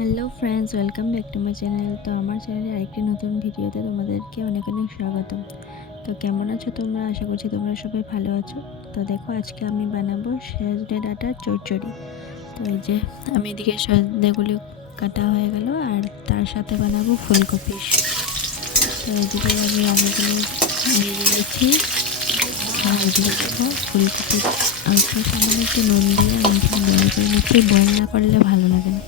Hello friends, welcome back to my channel. তো আমার চ্যানেলে আরেকটি নতুন ভিডিওতে তোমাদেরকে অনেক অনেক স্বাগতম। তো কেমন আছো তোমরা? আশা করছি তোমরা সবাই ভালো আছো। তো দেখো, আজকে আমি বানাবো সজনে ডাঁটার চচ্চড়ি। তো এই যে আমি এদিকে সজনেগুলি কাটা হয়ে গেল, আর তার সাথে বানাবো ফুলকপি। তো এদিকে আমি আলুগুলো ভেজে নিচ্ছি, আর এদিকে দেখো ফুলকপি অল্প সামান্য একটু নুন দিয়ে আমি এখানে বয়েল করে নিচ্ছি। বয়েল না করলে ভালো লাগে না।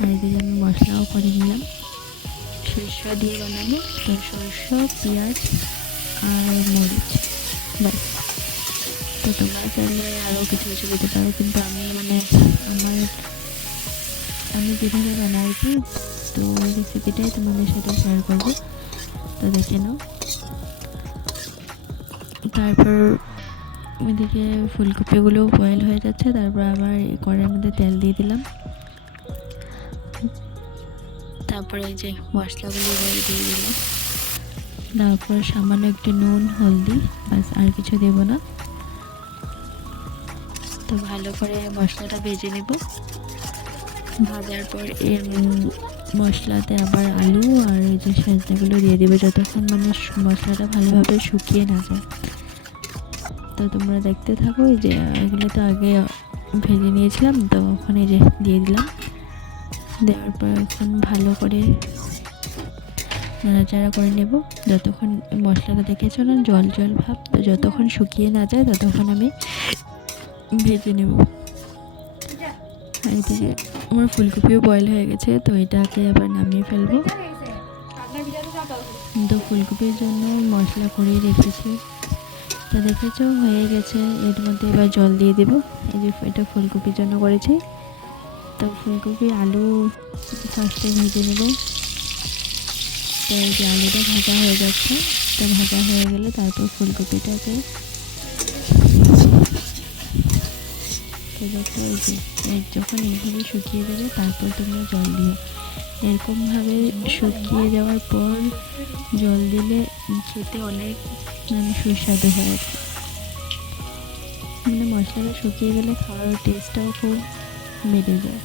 আর এদিকে আমি মশলাও করে নিলাম, সরষে দিয়ে বানাবো। তো সরষে, পেঁয়াজ আর মরিচ, ব্যাস। তো তোমরা চাইলে আরও কিছু কিছু দিতে পারো, কিন্তু আমি আমি যেভাবে বানাই কি, তো ওই রেসিপিটাই তোমাদের সাথে শেয়ার করবো। তো দেখে নাও। তারপর এদিকে ফুলকপিগুলো বয়েল হয়ে যাচ্ছে, তারপর আবার কড়াইয়ের মধ্যে তেল দিয়ে দিলাম। তারপরে এই যে মশলাগুলো দিয়ে দিলাম, তারপর সামান্য একটু নুন, হলদি, ব্যাস, আর কিছু দেব না। তো ভালো করে মশলাটা ভেজে নেব। ভাজার পর এর মশলাতে আবার আলু আর এই যে সজনেগুলো দিয়ে দেবে, যতক্ষণ মানে মশলাটা ভালোভাবে শুকিয়ে না যায়। তো তোমরা দেখতে থাকো। এই যে এগুলো তো আগে ভেজে নিয়েছিলাম, তো ওখানে যে দিয়ে দিলাম। দেওয়ার পর এখন ভালো করে নাড়াচাড়া করে নেব, যতক্ষণ মশলাটা দেখেছো না জল জল ভাব, তো যতক্ষণ শুকিয়ে না যায় ততক্ষণ আমি ভেজে নেব। এদিকে আমার ফুলকপিও বয়েল হয়ে গেছে, তো এটাকে আবার নামিয়ে ফেলবো। তো ফুলকপির জন্য মশলা করিয়ে রেখেছি, তো দেখেছো হয়ে গেছে। এর মধ্যে এবার জল দিয়ে দেব। এই যে এটা ফুলকপির জন্য করেছি। তো ফুলকপি আলু ফার্স্টে ভেজে নেব। তো এই যে আলুটা ভাজা হয়ে যাচ্ছে, তো ভাজা হয়ে গেলে তারপর ফুলকপিটাকে দেখো, এই যে যখন এইভাবে শুকিয়ে যাবে তারপর তোমরা জল দিও। এরকমভাবে শুকিয়ে যাওয়ার পর জল দিলে খেতে অনেক সুস্বাদু হয়। মশলাটা শুকিয়ে গেলে খাওয়ার টেস্টটাও খুব বেড়ে যায়।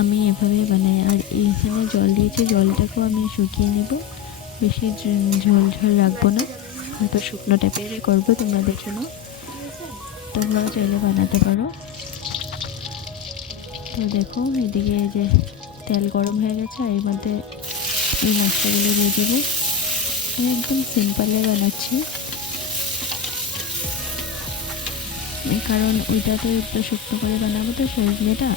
আমি এভাবেই বানাই। আর এইখানে জল দিয়েছি, জলটাকেও আমি শুকিয়ে নেব, বেশি ঝোল ঝোল রাখবো না, হয়তো শুকনো টাইপেরই করবো। তোমরা দেখে নাও, তোমরাও চাইলে বানাতে পারো। তো দেখো এদিকে যে তেল গরম হয়ে গেছে, এর মধ্যে এই মশলাগুলো দিয়ে দেবো। আমি একদম সিম্পলে বানাচ্ছি, কারণ ওইটাতে একটু শুকনো করে বানাবো, তো সজনেটা,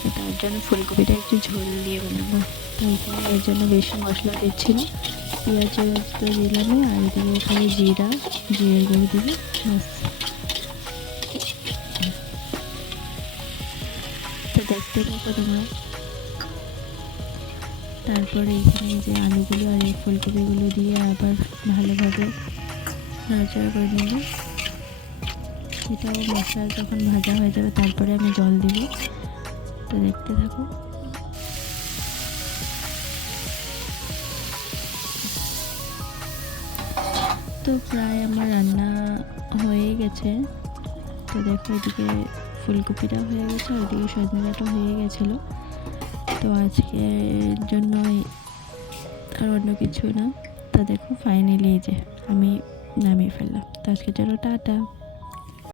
তো তার জন্য ফুলকপিটা একটু ঝোল দিয়ে বানাবো। তো এখানে এর জন্য বেশি মশলা দিচ্ছি না। পেঁয়াজ তো দিলামই, আর এদিকে এখানে জিরে গুঁড়ো দিবি, ব্যাস। তো দেখতে থাকো তোমরা। তারপরে এখানে যে আলুগুলো আর এই ফুলকপিগুলো দিয়ে আবার ভালোভাবে নাড়াচাড়া করে নেব। এটাও মশলা যখন ভাজা হয়ে যাবে তারপরে আমি জল দিব। তো দেখতে থাকো। তো প্রায় আমার রান্না হয়ে গেছে। তো দেখো এদিকে ফুলকপিটা হয়ে গেছে, আর এদিকে সজনেটা হয়ে গেছিলো। তো আজকের জন্য আর অন্য কিছু না। তো দেখো ফাইনালি এই যে আমি নামিয়ে ফেললাম। তো আজকের জন্য টাটা।